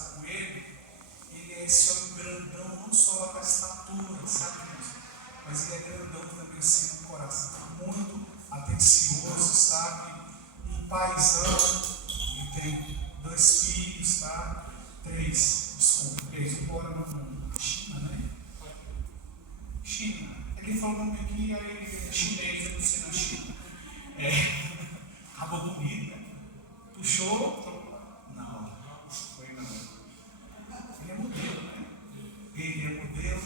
casa com ele é esse homem grandão, não só da estatura, sabe, irmãos? Mas ele é grandão também assim no coração, muito atencioso, sabe? Um paizão, ele tem 2 filhos, tá? 3, desculpa, 3, embora no China, né? China. Ele falou o nome aqui, aí é chinês, eu não sei na China. Acabou bonito, né? Puxou? Não, foi não. Ele é modelo, né? Ele é modelo.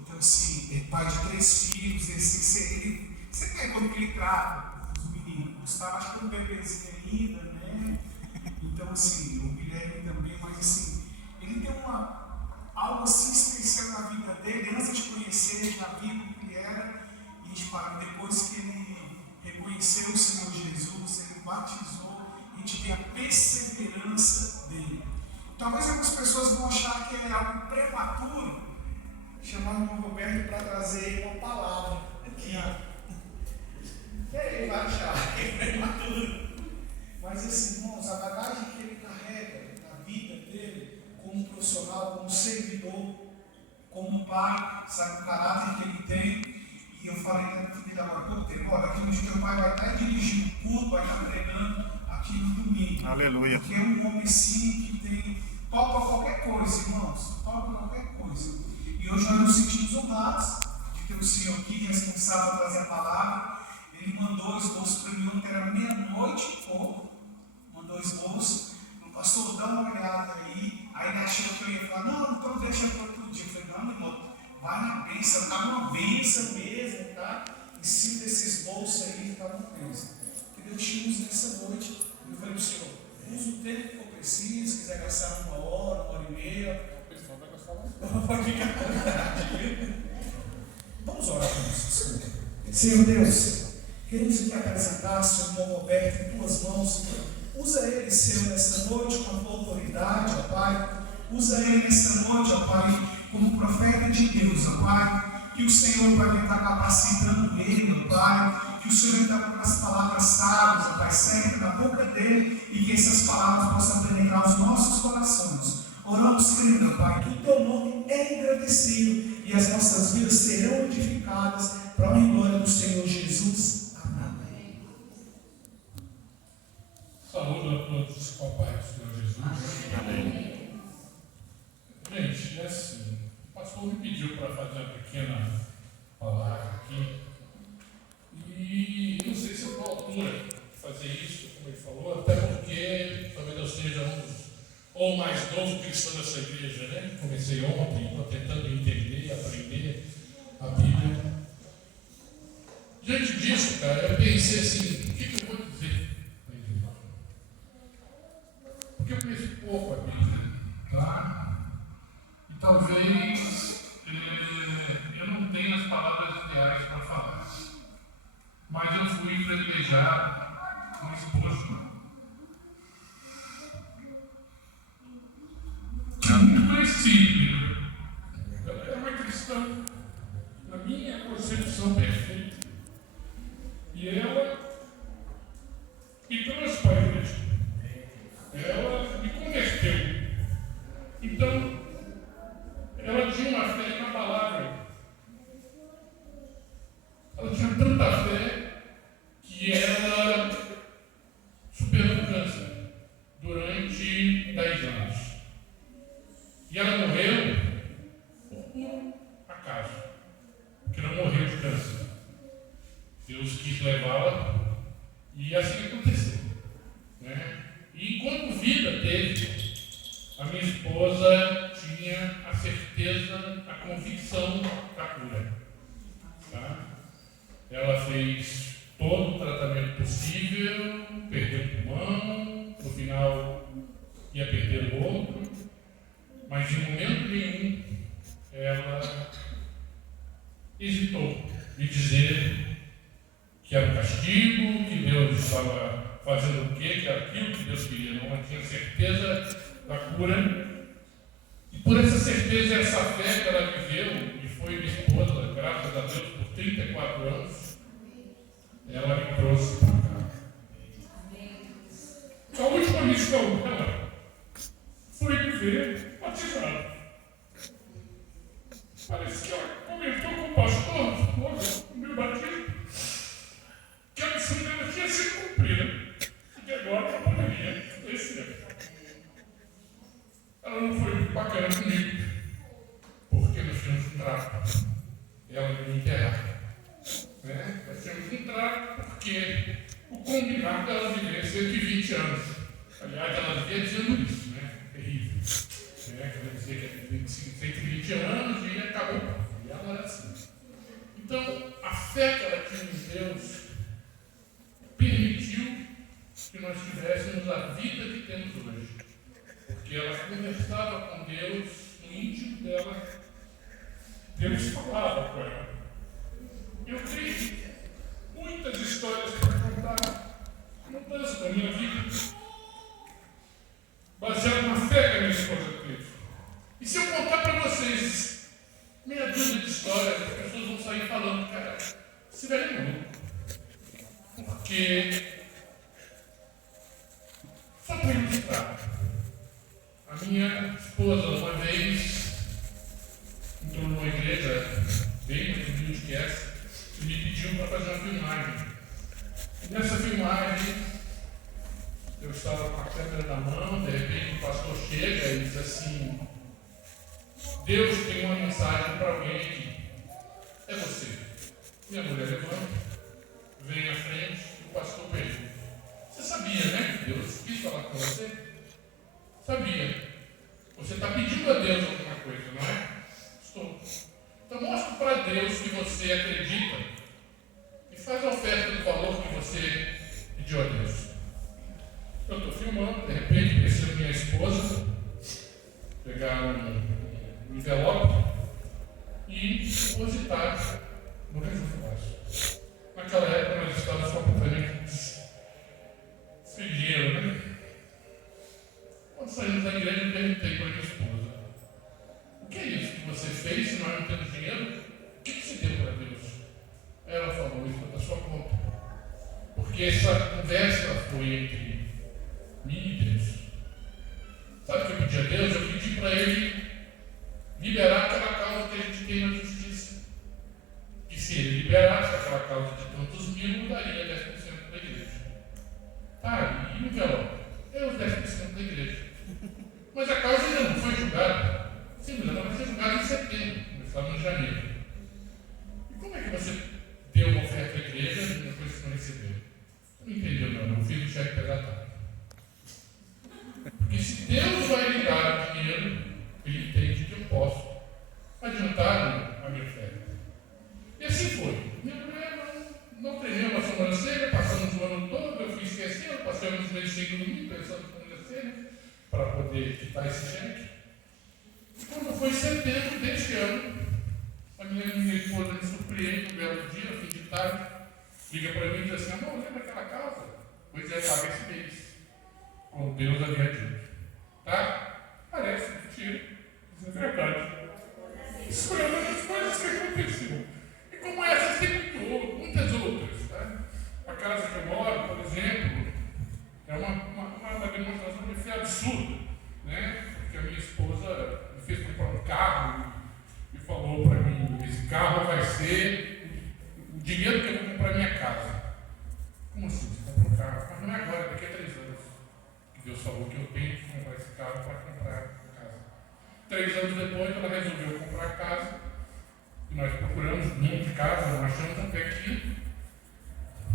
Então, assim, é pai de 3 filhos. Você vê como que ele trata os meninos. Gustavo, acho que é um bebezinho ainda, né? Então, assim, o Guilherme também, mas assim, ele tem algo assim especial na vida dele. Antes de conhecer, ele já viu o que ele era. E depois que ele reconheceu o Senhor Jesus, ele batizou, a gente vê a perseverança dele. Talvez algumas pessoas vão achar que é algo prematuro chamar o irmão Roberto para trazer uma palavra aqui. Que ele vai achar que é prematuro. Mas assim, irmãos, a bagagem que ele carrega na vida dele, como profissional, como servidor, como pai, sabe o caráter que ele tem. E eu falei para a filha agora há pouco tempo, olha, aqui onde teu pai vai estar dirigindo o culto, vai estar pregando aqui no domingo. Aleluia. Porque é um homem sim que topa qualquer coisa, irmãos, topa qualquer coisa. E hoje nós nos sentimos honrados de ter o Senhor aqui responsável por trazer a palavra. Ele mandou esboço para mim ontem, era 00:30 e pouco. Mandou esboço. O pastor, dá uma olhada aí. Aí ele achou que eu ia falar, não, então deixa para outro dia. Eu falei, não, meu irmão, vai na bênção, está uma bênção mesmo, tá? Em cima desses bolsos aí, está uma bênção. Que Deus te use nessa noite. Eu falei para o Senhor, usa o tempo que eu preciso, se quiser gastar 1 hora, 1h30. O pessoal vai gostar mais. Pode ficar à vontade. Vamos orar com isso. Senhor Deus, queremos aqui apresentar, Senhor irmão Roberto, em tuas mãos. Usa ele, Senhor, nessa noite com a tua autoridade, ó Pai. Usa ele nessa noite, ó Pai, como profeta de Deus, ó Pai. Que o Senhor vai estar capacitando ele, ó Pai. Que o Senhor vai estar com as palavras sábias, ó Pai, sempre na boca dele. E que essas palavras possam penetrar os nossos corações. Oramos, crendo, ó Pai, que o teu nome é engrandecido e as nossas vidas serão edificadas para a honra e glória do Senhor Jesus. Amém. Saúde a todos com a paz do Senhor Jesus. Amém. Gente, é assim, o pastor me pediu para fazer uma pequena palavra aqui. E eu não sei se é a altura de fazer isso, como ele falou, até porque talvez eu seja um dos ou mais novo cristão dessa igreja, né? Comecei ontem, estou tentando entender e aprender a Bíblia. Diante disso, cara, eu pensei assim, o que eu vou dizer na igreja? Porque eu conheço pouco a Bíblia, tá? E talvez eu não tenha as palavras ideais para falar. Mas eu fui privilegiado com esposa. Não é simples. Ela é uma cristã, na minha concepção perfeita. E ela me trouxe para a igreja. Ela me converteu. Então, ela tinha uma fé na palavra. Ela tinha tanta fé que ela superou o câncer durante 10 anos. E ela morreu por acaso, porque não morreu de câncer. Deus quis levá-la e assim aconteceu. Né? E enquanto vida teve, a minha esposa tinha a certeza, a convicção da cura. Tá? Ela fez todo o tratamento possível, perdeu o pulmão, no final ia perder o outro. Mas de momento nenhum ela hesitou de dizer que era um castigo, que Deus estava fazendo o quê, que era aquilo que Deus queria. Não, ela tinha certeza da cura. E por essa certeza e essa fé que ela viveu, e foi minha esposa, graças a Deus, por 34 anos, ela me trouxe para cá. A última missão dela foi ver batizado. Parece que ela comentou com o pastor, no meu batismo, que a missão dela tinha sido cumprida. E agora ela poderia descer. Ela não foi muito bacana comigo, porque nós tínhamos um trato. Ela me enterrar. Nós tínhamos um trato porque o combinado dela viver 120 anos. Aliás, ela vivia dizendo isso, terrível. Ela dizia que ia 120 anos e acabou. E ela era assim. Então, a fé que ela tinha em Deus permitiu que nós tivéssemos a vida que temos hoje. Porque ela conversava com Deus no íntimo dela. Deus falava com ela. Eu tenho muitas histórias para contar, mudança da minha vida, baseado na fé que a minha esposa teve. E se eu contar para vocês meia dúzia de histórias, as pessoas vão sair falando, cara, esse velho é maluco. Porque, só para ilustrar, a minha esposa, uma vez, entrou numa igreja bem mais humilde que essa, e me pediu para fazer uma filmagem. E nessa filmagem, eu estava com a câmera na mão, de repente o pastor chega e diz assim: Deus tem uma mensagem para alguém aqui. É você. Minha mulher levanta, vem à frente e o pastor pergunta: você sabia, né, que Deus quis falar com você? Sabia. Você está pedindo a Deus alguma coisa, não é? Estou. Então mostre para Deus que você acredita e faz a oferta do valor que você pediu a Deus. Eu estou filmando, de repente percebo minha esposa pegar um envelope e depositar no resultado. Naquela época nós estávamos com apartamento filheiro, né? Quando saímos da igreja, eu perguntei para minha esposa: o que é isso que você fez se nós não temos dinheiro? O que você deu para Deus? Ela falou: isso foi da sua conta. Porque essa conversa foi entre mim e Deus. Sabe o que eu pedi a Deus? Eu pedi para Ele liberar aquela causa que a gente tem na justiça. Que se Ele liberasse aquela causa de tantos mil, mudaria 10% da igreja. Ah, e o envelope? É os 10% da igreja. Mas a causa ainda não foi julgada. Sim, mas ela vai ser julgada em setembro. Nós estamos em janeiro. E como é que você deu uma oferta à igreja e depois você não recebeu? Você não entendeu, não. Eu fiz o cheque pedaçado. Porque se Deus vai me dar dinheiro, Ele entende que eu posso adiantar a minha fé. E assim foi. Minha mulher não tremeu a sobrancelha, passamos o ano todo, eu fui esquecendo, passei uns meses sem dormir, pensando no sobrancelha, para poder quitar esse cheque. E quando foi setembro deste ano, a minha esposa me surpreende um belo dia, fim de tarde, liga para mim e diz assim: amor, lembra aquela causa? Pois é, paga esse mês. Como Deus havia dito. Tá? Parece mentira. Isso é verdade. Isso foi uma das coisas que aconteceu. E como essa, tem muitas outras. Tá? A casa que eu moro, por exemplo, é uma demonstração de fé absurda. Né? Porque a minha esposa me fez comprar um carro e falou para mim: esse carro vai ser o dinheiro que eu vou comprar minha casa. Como assim? Você compra um carro? Mas não é agora, daqui a 3 anos. Deus falou que eu tenho que comprar esse carro para comprar a casa. 3 anos depois, ela resolveu comprar a casa. E nós procuramos um monte de casa, não achamos até que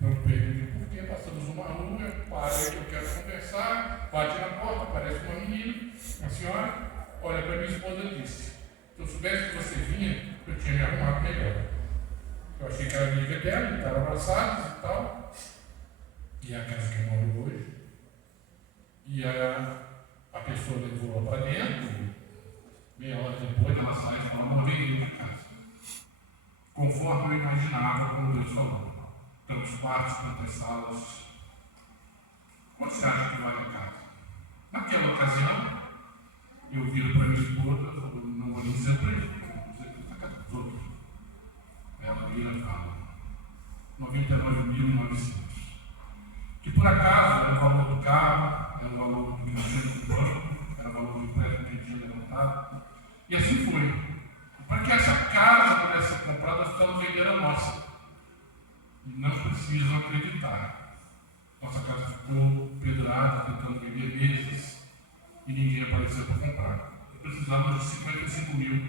não perguntei por quê. Passamos uma rua, eu parei que eu quero conversar, bate na porta, aparece uma menina, uma senhora, olha para minha esposa e disse: se eu soubesse que você vinha, eu tinha me arrumado melhor. Eu achei que era amiga dela, estavam abraçados e tal. E a casa que eu moro hoje. E a pessoa levou lá para dentro, meia hora depois ela sai e fala: morei dentro da casa. Conforme eu imaginava, como Deus falou. Tantos quartos, tantas salas. Quanto você acha que vale a casa? Naquela ocasião, eu viro para minha esposa e falo: não vou nem dizer o preço, vou dizer que está a casa dos outros. Ela vira e fala: 99.900. Que por acaso era o valor do carro, era o valor do que nós temos no banco, era o valor do empréstimo que E assim foi. Para que essa casa pudesse ser comprada, nós precisamos vender a nossa. E não precisam acreditar. Nossa casa ficou pedrada, tentando vender meses, e ninguém apareceu para comprar. Precisávamos de 55 mil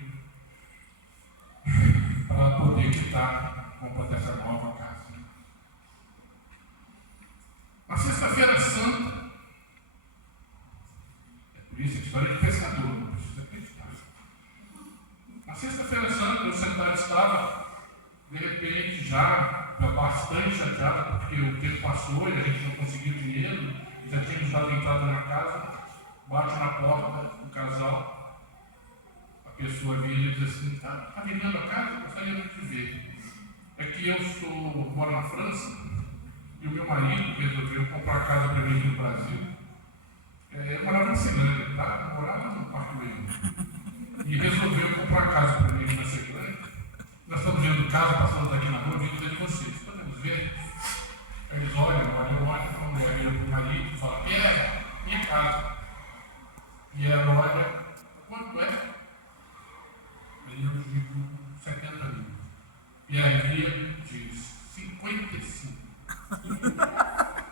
para poder quitar a compra dessa nova casa. Na Sexta-feira Santa, é por isso a história de pescador, não precisa acreditar. Na Sexta-feira Santa, eu sentado estava, de repente, já bastante chateado, porque o tempo passou e a gente não conseguiu dinheiro, e já tínhamos dado entrada na casa, bate na porta do casal. A pessoa vira e diz assim: está vendendo a casa? Gostaria de te ver. É que eu moro na França e o meu marido resolveu comprar a casa para mim aqui no Brasil. Eu morava na Ceilândia, tá? Eu morava no Parque Wayne. E resolveu comprar a casa para mim na Ceilândia. Nós estamos vendo casa passando daqui na rua, vindo de vocês. Podemos ver? Eles olham, a mulher vira para o marido e fala: Pierre, minha casa. Pierre olha: quanto é? Eu digo 70 mil. E aí diz 55.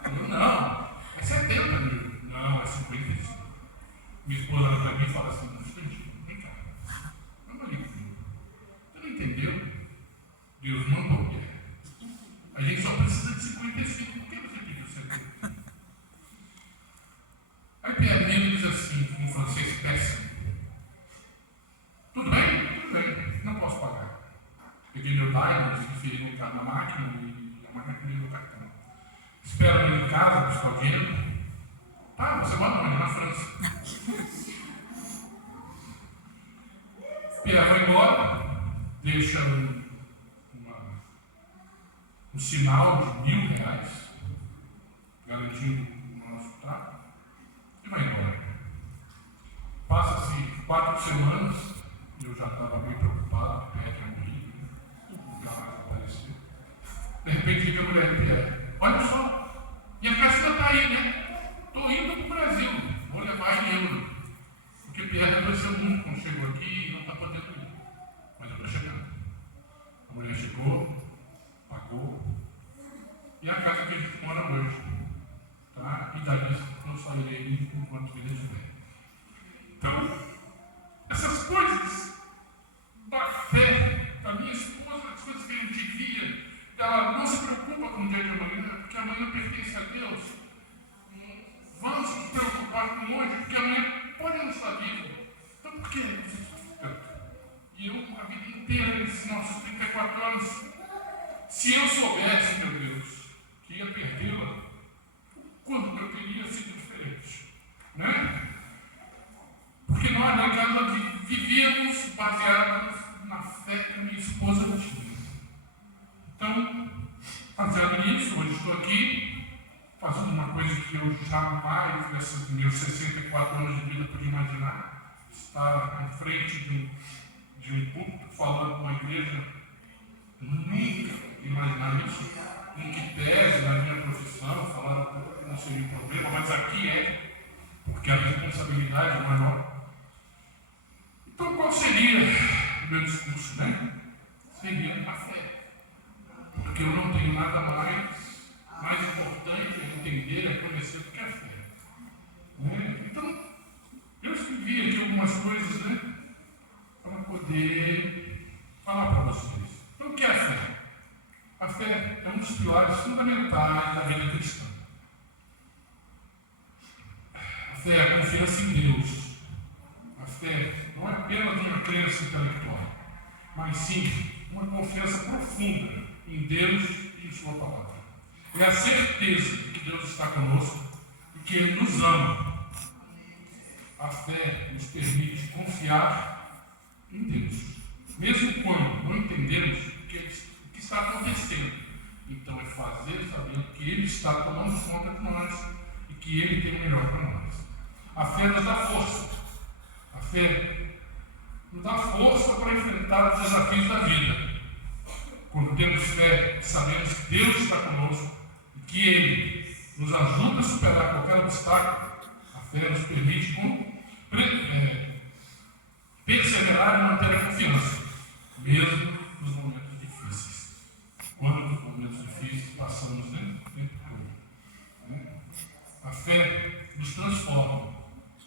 Eu não, é 70 mil. Não, é 55. Minha esposa olha para mim e fala assim: não entendi. Vem cá. Meu marido, você não entendeu? Deus mandou, Pierre. A gente só precisa de 55. Por que você pediu 70? Aí Pierre me diz assim, como um francês péssimo: tudo bem? Tudo bem, não posso pagar. Peguei meu Diamond, enfim, no carro na máquina e a máquina comigo no cartão. Espero ele em casa, buscar o dinheiro. Tá, você mora onde? Na França. Pierre vai embora, deixa um sinal de R$1.000, garantindo o nosso trato, e vai embora. Passa-se 4 semanas. Eu já estava bem preocupado, Pierre ia morrer, nunca mais apareceu. De repente, liga a mulher de Pierre: olha só, minha caixinha está aí, né? Estou indo para o Brasil, vou levar em euro. Porque Pierre adoeceu muito quando chegou aqui e não está podendo ir. Mas eu estou chegando. A mulher chegou, pagou, e a casa que a gente mora hoje. Tá? E dali não sairei enquanto vida estiver. Então, essas coisas da fé da minha esposa, as coisas que a gente via, ela não se preocupa com o dia de amanhã, porque amanhã pertence a Deus. Vamos nos preocupar com hoje, porque amanhã pode não estar vivo. Então por que você sofre tanto? E eu, a vida inteira, nesses nossos 34 anos, se eu soubesse, meu Deus, que ia perdê-la, quando eu teria sido diferente, né? Porque nós, na casa, vivíamos baseados na fé que a minha esposa tinha. Então, baseado nisso, hoje estou aqui, fazendo uma coisa que eu jamais, nesses meus 64 anos de vida, podia imaginar: estar em frente de um púlpito, falando com uma igreja. Nunca imaginar isso. Em que pese na minha profissão, falar que não seria um problema, mas aqui é, porque a responsabilidade é maior. Então, qual seria o meu discurso, né? Seria a fé. Porque eu não tenho nada mais importante a entender, a conhecer do que a fé. Né? Então, eu escrevi aqui algumas coisas, né? Para poder falar para vocês. Então, o que é a fé? A fé é um dos pilares fundamentais da vida cristã. A fé é a confiança em Deus. A fé não é apenas uma crença intelectual, mas sim uma confiança profunda em Deus e em Sua palavra. É a certeza de que Deus está conosco e que Ele nos ama. A fé nos permite confiar em Deus, mesmo quando não entendemos o que está acontecendo. Então é fazer saber que Ele está tomando conta de nós e que Ele tem o melhor para nós. A fé nos dá força. A fé nos dá força para enfrentar os desafios da vida. Quando temos fé, sabemos que Deus está conosco e que Ele nos ajuda a superar qualquer obstáculo. A fé nos permite perseverar perseverar e manter a confiança, mesmo nos momentos difíceis. Quantos momentos difíceis passamos, né? Né? A fé nos transforma.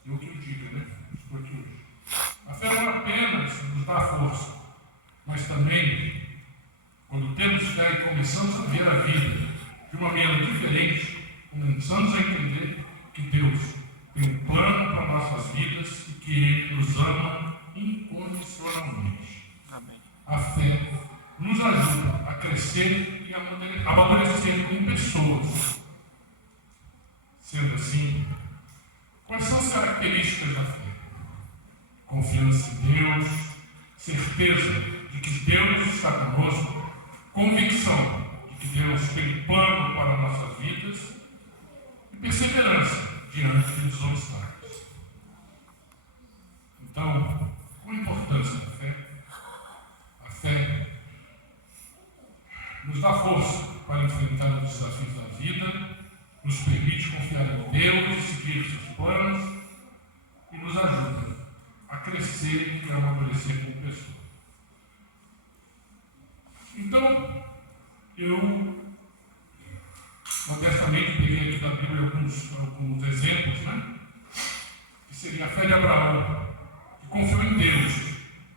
Eu que o diga, né? Estou aqui hoje. A fé não apenas nos dá força, mas também, quando temos fé e começamos a ver a vida de uma maneira diferente, começamos a entender que Deus tem um plano para nossas vidas e que Ele nos ama incondicionalmente. Amém. A fé nos ajuda a crescer e a amadurecer como pessoas. Sendo assim, quais são as características da fé? Confiança em Deus, certeza de que Deus está conosco, convicção de que Deus tem plano para nossas vidas e perseverança diante dos obstáculos. Então, qual a importância da fé? A fé nos dá força para enfrentar os desafios da vida, nos permite confiar em Deus e seguir seus planos e nos ajuda a crescer e a amadurecer como pessoa. Então, eu modestamente peguei aqui da Bíblia alguns exemplos, né? Que seria a fé de Abraão, que confiou em Deus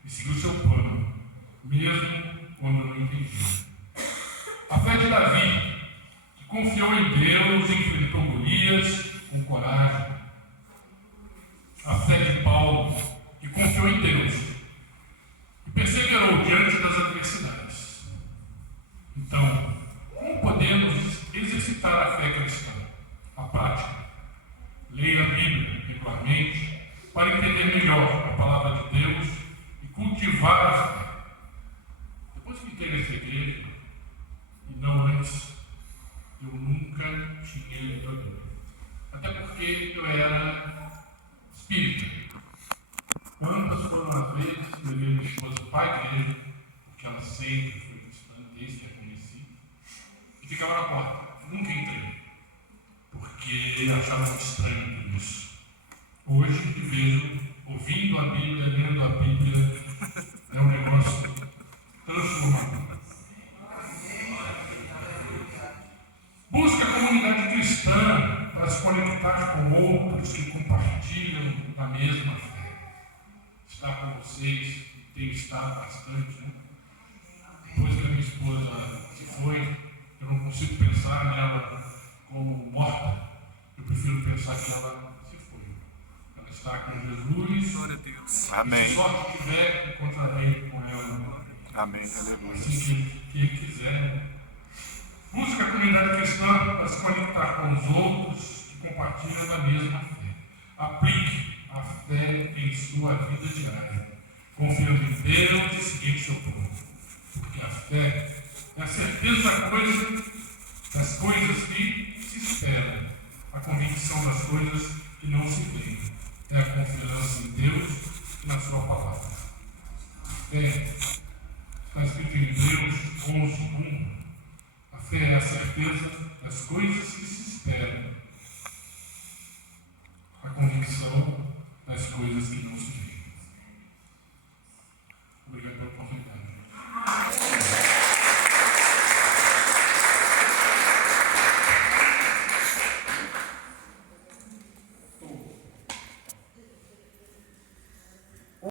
e seguiu seu plano, mesmo quando não entendia. A fé de Davi, que confiou em Deus e enfrentou Golias com coragem. A fé de Paulo, que confiou em Deus e perseverou diante das adversidades. Então, como podemos exercitar a fé cristã? A prática. Leia a Bíblia regularmente para entender melhor a palavra de Deus e cultivar a fé. Depois que entrei nessa igreja, e não antes, eu nunca tinha lido a Bíblia. Até porque eu era espírita. Quantas foram as vezes que eu levei minha esposa para a igreja, porque ela sempre foi cristã, desde que a conheci, e ficava na porta. Nunca entrei, porque achava muito estranho tudo isso. Hoje que vejo, ouvindo a Bíblia, lendo a Bíblia, é um negócio transformador. Busca a comunidade cristã para se conectar com outros que compartilham da mesma fé. Estar com vocês, tenho estado bastante, né? Depois que a minha esposa se foi, eu não consigo pensar nela como morta. Eu prefiro pensar que ela se foi. Ela está com Jesus. Glória a Deus. Amém. Se sorte tiver, encontrarei com ela. Amém. Aleluia. Assim que ele quiser. Busca a comunidade cristã para se conectar com os outros que compartilham da mesma fé. Aplique a fé em sua vida diária, confiando em Deus e seguindo seu plano. Porque a fé é a certeza das coisas que se esperam, a convicção das coisas que não se veem. É a confiança em Deus e na sua palavra. A fé está escrito em Deus 11:1. A fé é a certeza das coisas que se esperam, a convicção das coisas que não se veem.